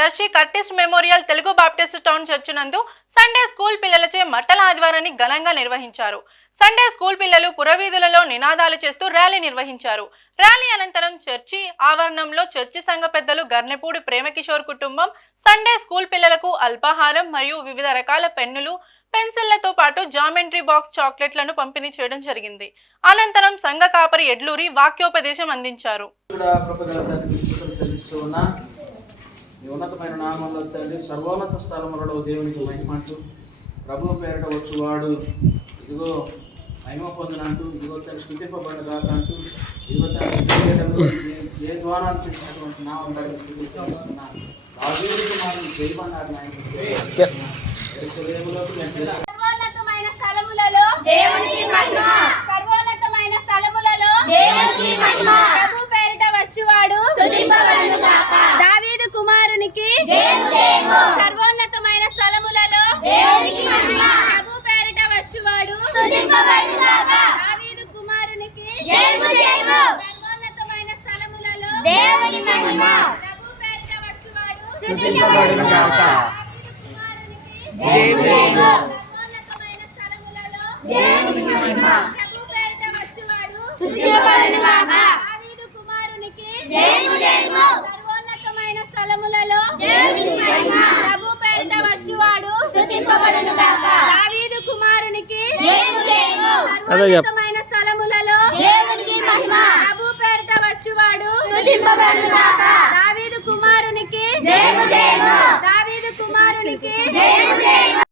దర్శి కర్టిస్ట్ memorial Telugu baptist town church నందు Sunday school పిల్లలచే మట్టల ఆదివారాన్ని ఘనంగా నిర్వహించారు. సండే స్కూల్ పిల్లలు పురవీధులలో నినాదాలు చేస్తూ ర్యాలీ నిర్వహించారు. ర్యాలీ అనంతరం చర్చి ఆవరణంలో చర్చి సంఘ పెద్దలు గర్నెపూడి ప్రేమకిషోర్ కుటుంబం సండే స్కూల్ పిల్లలకు అల్పాహారం మరియు వివిధ రకాల పెన్నులు, పెన్సిళ్లతో పాటు జామెంట్రీ బాక్స్ చాక్లెట్లను పంపిణీ చేయడం జరిగింది. అనంతరం సంఘ కాపరి ఎడ్లూరి వాక్యోపదేశం అందించారు. ఉన్నతమైన నామంలో తండ్రి, సర్వోన్నత స్థలములలో దేవునికి మహిమంటూ ప్రభు పేరిట వచ్చువాడు ఇదిగో మహిమ పొందనంటూ ఇదిగో తను స్థుతింపబడిన దాకా అంటూ ఇదిగో తను ఏ ద్వారాలు చేసినటువంటి నామం స్థుతిస్తున్నాను. రాజులకు మనం చేయమన్నారు సర్వోన్నతమైన స్థలములలో దేవునికి మహిమ, సర్వోన్నతమైన స్థలములలో దేవునికి మహిమ, ప్రభు పేరిట వచ్చువాడు స్తుతింపబడును గాక. దావీదు కుమారునికి జయము జయము, సర్వోన్నతమైన స్థలములలో దేవునికి మహిమ, ప్రభు పేరిట వచ్చువాడు స్తుతింపబడును గాక. దావీదు కుమారునికి జయము జయము, సర్వోన్నతమైన స్థలములలో దేవునికి మహిమ, ప్రభు పేరిట వచ్చువాడు స్తుతింపబడును గాక. జయము జయము, సర్వోన్నతమైన స్థలములలో దేవునికి మహిమ, ప్రభు పేరిట వచ్చువాడు స్తుతింపబడును గాక. దావీదు కుమారునికి జయము జయము, సర్వోన్నతమైన స్థలములలో దేవునికి మహిమ, ప్రభు పేరిట వచ్చువాడు స్తుతింపబడును గాక. దావీదు కుమారునికి జయము జయము, సర్వోన్నతమైన స్థలములలో దేవునికి మహిమ, ప్రభు పేరిట వచ్చువాడు స్తుతింపబడును గాక. దావీదు కుమారునికి జయము జయము, దావీదు కుమారునికి జయము జయము.